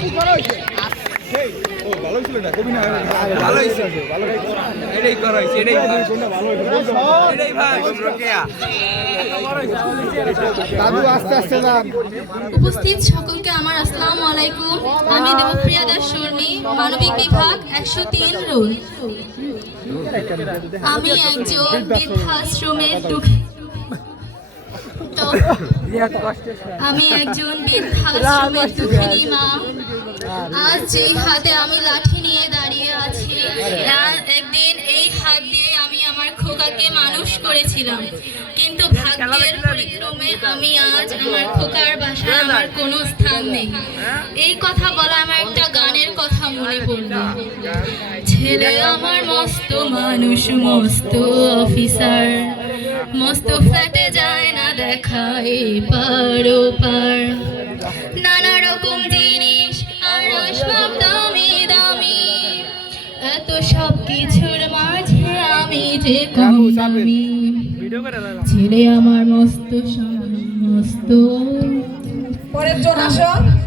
উপস্থিত সকলকে আমার আসসালামু আলাইকুম। আমি দেবপ্রিয়া দাস শর্মী, মানবিক বিভাগ 103 রোল। আমি একজন বৃদ্ধাশ্রমের দুঃখিনী মা। আজ যেই হাতে আমি লাঠি নিয়ে দাঁড়িয়ে আছি, একদিন এই হাত দিয়ে আমি আমার খোকাকে মানুষ করেছিলাম, কিন্তু ভাগ্যের পরিক্রমে আমি আজ আমার খোকার বাসায় আমার কোনো স্থান নেই। এই কথা বলা আমার একটা গানের কথা মনে পড়ল। ছেলে আমার মস্ত মানুষ, মস্ত অফিসার, মস্ত ফ্ল্যাটে যায় না দেখা এপার ওপার, নানা রকম জিনিস আর আসবাব দামি দামি, এত সব কিছুর মাঝে আমি যে কম দামি। ছেলে আমার মস্ত মস্ত। পরের জন আসো।